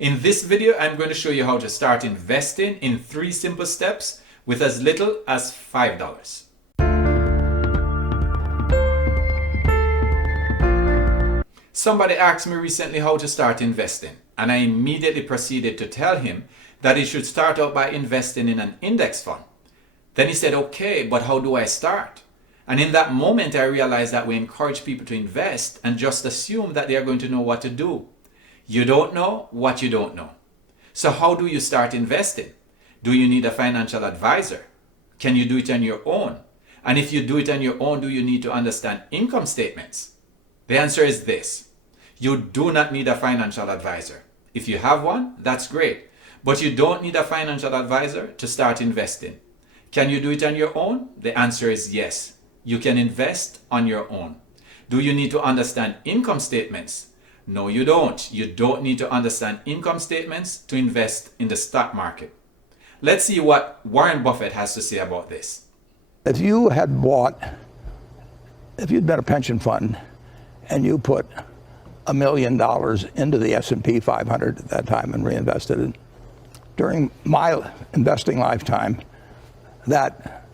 In this video, I'm going to show you how to start investing in 3 simple steps with as little as $5. Somebody asked me recently how to start investing, and I immediately proceeded to tell him that he should start out by investing in an index fund. Then he said, okay, but how do I start? And in that moment, I realized that we encourage people to invest and just assume that they are going to know what to do. You don't know what you don't know. So how do you start investing? Do you need a financial advisor? Can you do it on your own? And if you do it on your own, do you need to understand income statements? The answer is this. You do not need a financial advisor. If you have one, that's great. But you don't need a financial advisor to start investing. Can you do it on your own? The answer is yes. You can invest on your own. Do you need to understand income statements? No, you don't. You don't need to understand income statements to invest in the stock market. Let's see what Warren Buffett has to say about this. If you'd been a pension fund and you put $1 million into the S&P 500 at that time and reinvested it, during my investing lifetime, that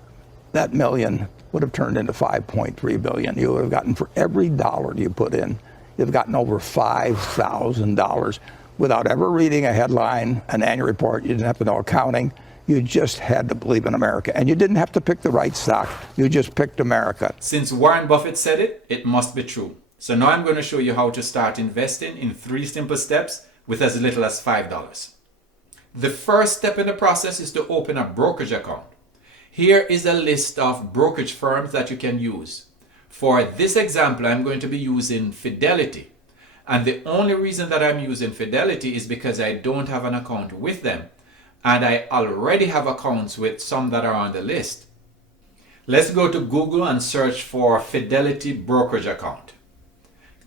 million would have turned into $5.3 billion. You would have gotten, for every dollar you put in, you've gotten over $5,000 without ever reading a headline, an annual report. You didn't have to know accounting. You just had to believe in America. And you didn't have to pick the right stock. You just picked America. Since Warren Buffett said it, it must be true. So now I'm going to show you how to start investing in 3 simple steps with as little as $5. The first step in the process is to open a brokerage account. Here is a list of brokerage firms that you can use. For this example, I'm going to be using Fidelity. And the only reason that I'm using Fidelity is because I don't have an account with them. And I already have accounts with some that are on the list. Let's go to Google and search for Fidelity Brokerage Account.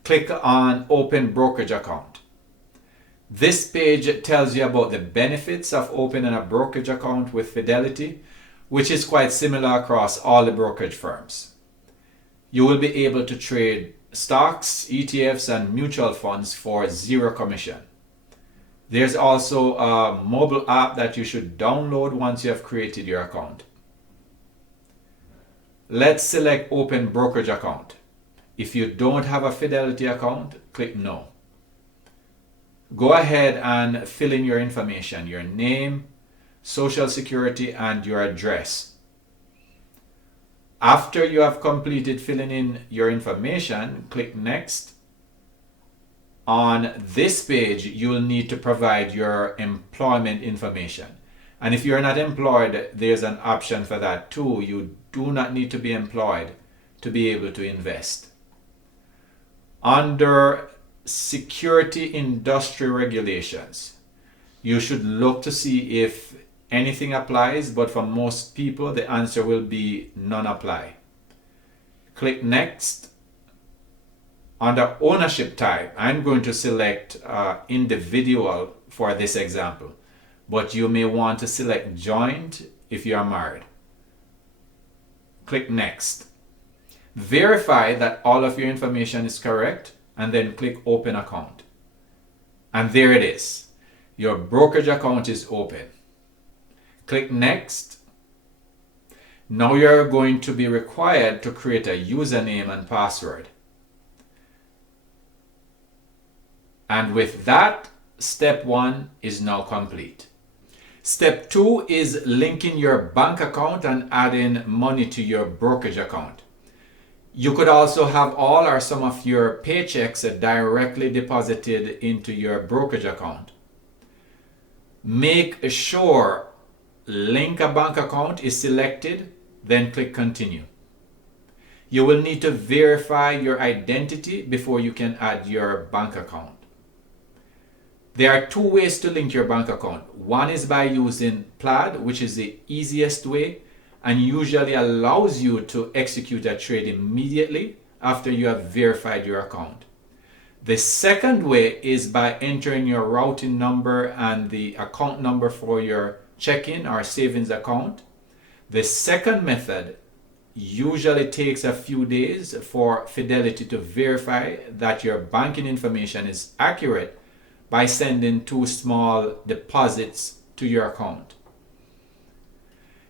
Click on Open Brokerage Account. This page tells you about the benefits of opening a brokerage account with Fidelity, which is quite similar across all the brokerage firms. You will be able to trade stocks, ETFs, and mutual funds for 0 commission. There's also a mobile app that you should download once you have created your account. Let's select Open Brokerage Account. If you don't have a Fidelity account, click No. Go ahead and fill in your information, your name, social security, and your address. After you have completed filling in your information, click Next. On this page, you will need to provide your employment information. And if you're not employed, there's an option for that too. You do not need to be employed to be able to invest. Under Security Industry Regulations, you should look to see if anything applies, but for most people, the answer will be none apply. Click Next. Under ownership type, I'm going to select individual for this example, but you may want to select joint if you are married. Click Next. Verify that all of your information is correct and then click Open Account. And there it is. Your brokerage account is open. Click Next. Now you're going to be required to create a username and password. And with that, step 1 is now complete. Step 2 is linking your bank account and adding money to your brokerage account. You could also have all or some of your paychecks directly deposited into your brokerage account. Make sure Link a bank account is selected, then click Continue. You will need to verify your identity before you can add your bank account. There are 2 ways to link your bank account. One is by using Plaid, which is the easiest way and usually allows you to execute a trade immediately after you have verified your account. The second way is by entering your routing number and the account number for your checking or savings account. The second method usually takes a few days for Fidelity to verify that your banking information is accurate by sending 2 small deposits to your account.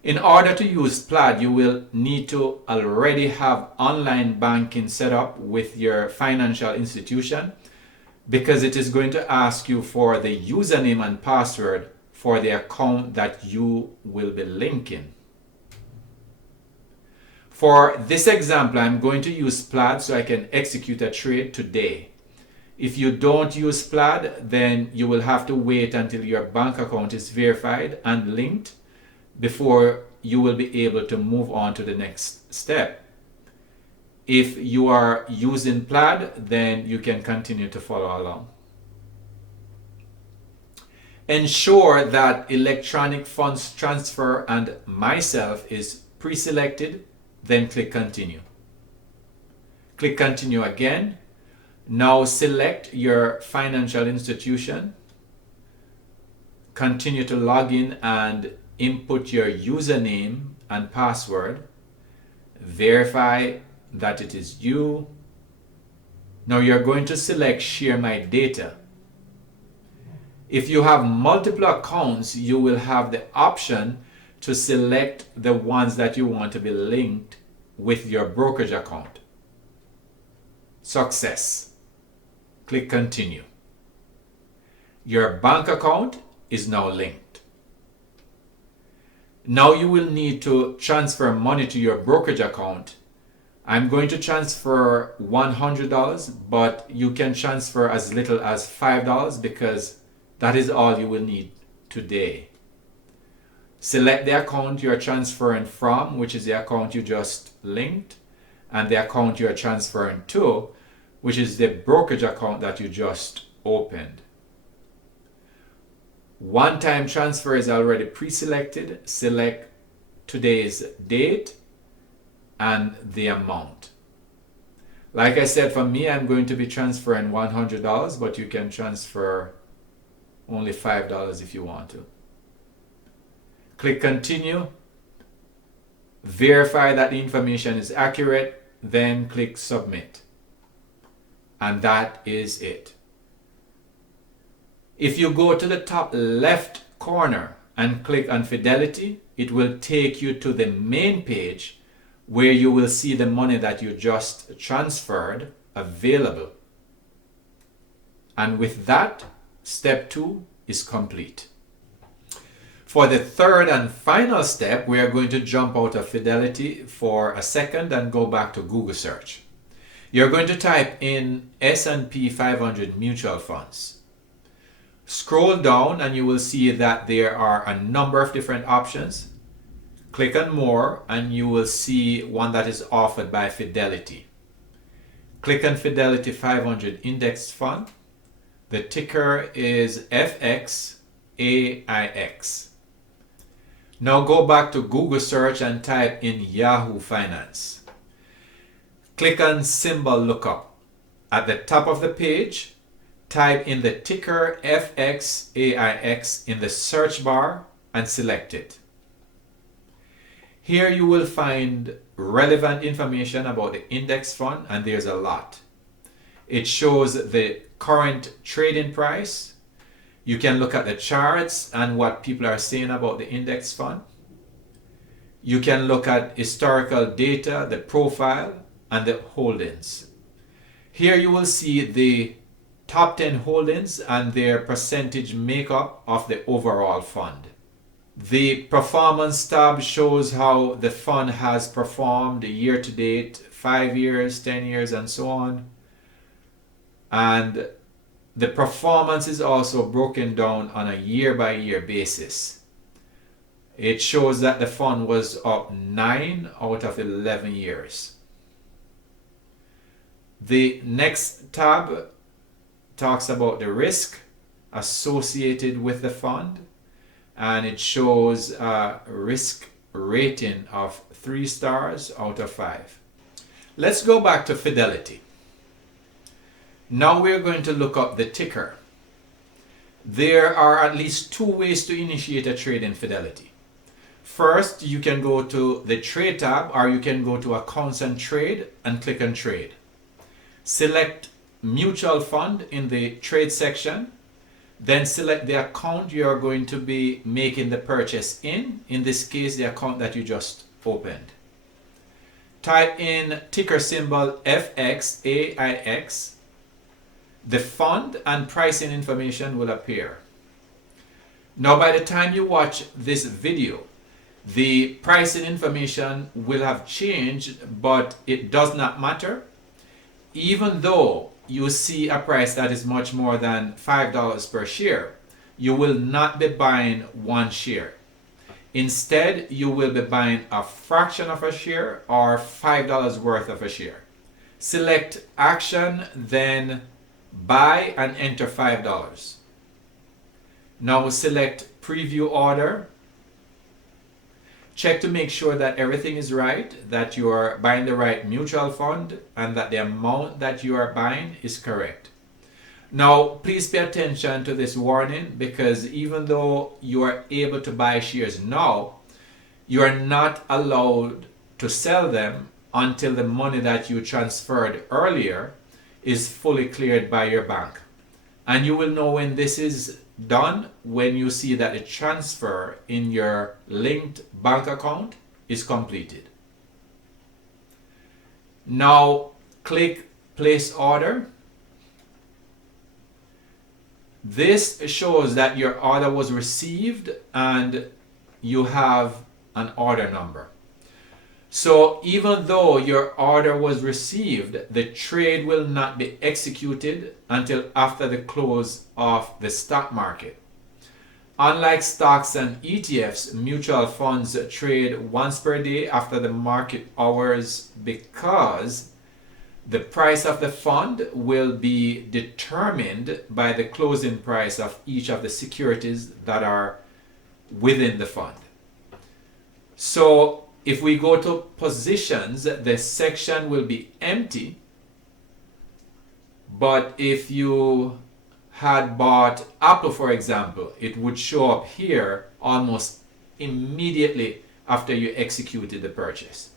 In order to use Plaid, you will need to already have online banking set up with your financial institution, because it is going to ask you for the username and password for the account that you will be linking. For this example, I'm going to use Plaid so I can execute a trade today. If you don't use Plaid, then you will have to wait until your bank account is verified and linked before you will be able to move on to the next step. If you are using Plaid, then you can continue to follow along. Ensure that electronic funds transfer and myself is pre-selected, then click continue. Click continue again. Now select your financial institution. Continue to log in and input your username and password. Verify that it is you. Now you're going to select share my data. If you have multiple accounts, you will have the option to select the ones that you want to be linked with your brokerage account. Success. Click continue. Your bank account is now linked. Now you will need to transfer money to your brokerage account. I'm going to transfer $100, but you can transfer as little as $5 because that is all you will need today. Select the account you're transferring from, which is the account you just linked, and the account you're transferring to, which is the brokerage account that you just opened. One-time transfer is already pre-selected. Select today's date and the amount. Like I said, for me, I'm going to be transferring $100, but you can transfer only $5 if you want to. Click continue. Verify that the information is accurate, then click submit. And that is it. If you go to the top left corner and click on Fidelity, it will take you to the main page where you will see the money that you just transferred available. And with that, step 2 is complete. For the third and final step, we are going to jump out of Fidelity for a second and go back to Google search. You're going to type in S&P 500 mutual funds. Scroll down and you will see that there are a number of different options. Click on more and you will see one that is offered by Fidelity. Click on Fidelity 500 Index Fund. The ticker is FXAIX. Now go back to Google search and type in Yahoo Finance. Click on symbol lookup. At the top of the page, type in the ticker FXAIX in the search bar and select it. Here you will find relevant information about the index fund, and there's a lot. It shows the current trading price. You can look at the charts and what people are saying about the index fund. You can look at historical data, the profile, and the holdings. Here you will see the top 10 holdings and their percentage makeup of the overall fund. The performance tab shows how the fund has performed year to date, 5 years, 10 years, and so on. And the performance is also broken down on a year-by-year basis. It shows that the fund was up 9 out of 11 years. The next tab talks about the risk associated with the fund, and it shows a risk rating of 3 stars out of 5. Let's go back to Fidelity. Now we're going to look up the ticker. There are at least 2 ways to initiate a trade in Fidelity. First, you can go to the Trade tab, or you can go to Accounts and Trade and click on Trade. Select Mutual Fund in the Trade section Then select the account you are going to be making the purchase in this case, the account that you just opened. Type in ticker symbol FXAIX. The fund and pricing information will appear. Now, by the time you watch this video, the pricing information will have changed, but it does not matter. Even though you see a price that is much more than $5 per share, you will not be buying one share. Instead, you will be buying a fraction of a share or $5 worth of a share. Select action, then buy and enter $5. Now select preview order. Check to make sure that everything is right, that you are buying the right mutual fund and that the amount that you are buying is correct. Now, please pay attention to this warning, because even though you are able to buy shares now, you are not allowed to sell them until the money that you transferred earlier is fully cleared by your bank. And you will know when this is done when you see that the transfer in your linked bank account is completed. Now click place order. This shows that your order was received and you have an order number. So even though your order was received, the trade will not be executed until after the close of the stock market. Unlike stocks and ETFs, mutual funds trade once per day after the market hours, because the price of the fund will be determined by the closing price of each of the securities that are within the fund. So if we go to positions, the section will be empty. But if you had bought Apple, for example, it would show up here almost immediately after you executed the purchase.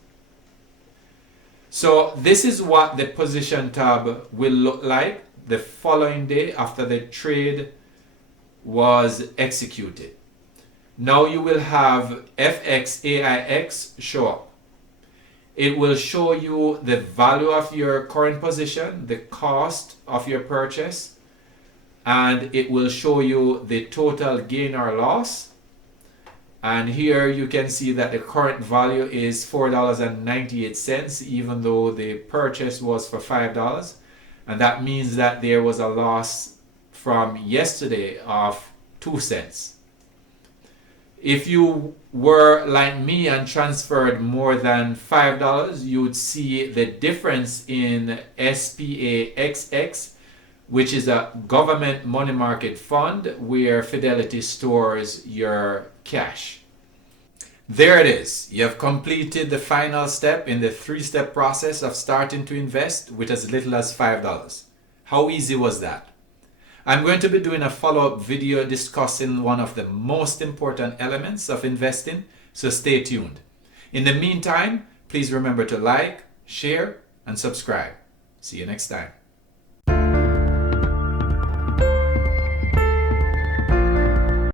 So this is what the position tab will look like the following day after the trade was executed. Now you will have FXAIX show up. It will show you the value of your current position, the cost of your purchase, and it will show you the total gain or loss. And here you can see that the current value is $4.98, even though the purchase was for $5. And that means that there was a loss from yesterday of 2 cents. If you were like me and transferred more than $5, you would see the difference in SPAXX, which is a government money market fund where Fidelity stores your cash. There it is. You have completed the final step in the 3-step process of starting to invest with as little as $5. How easy was that? I'm going to be doing a follow-up video discussing one of the most important elements of investing, so stay tuned. In the meantime, please remember to like, share, and subscribe. See you next time.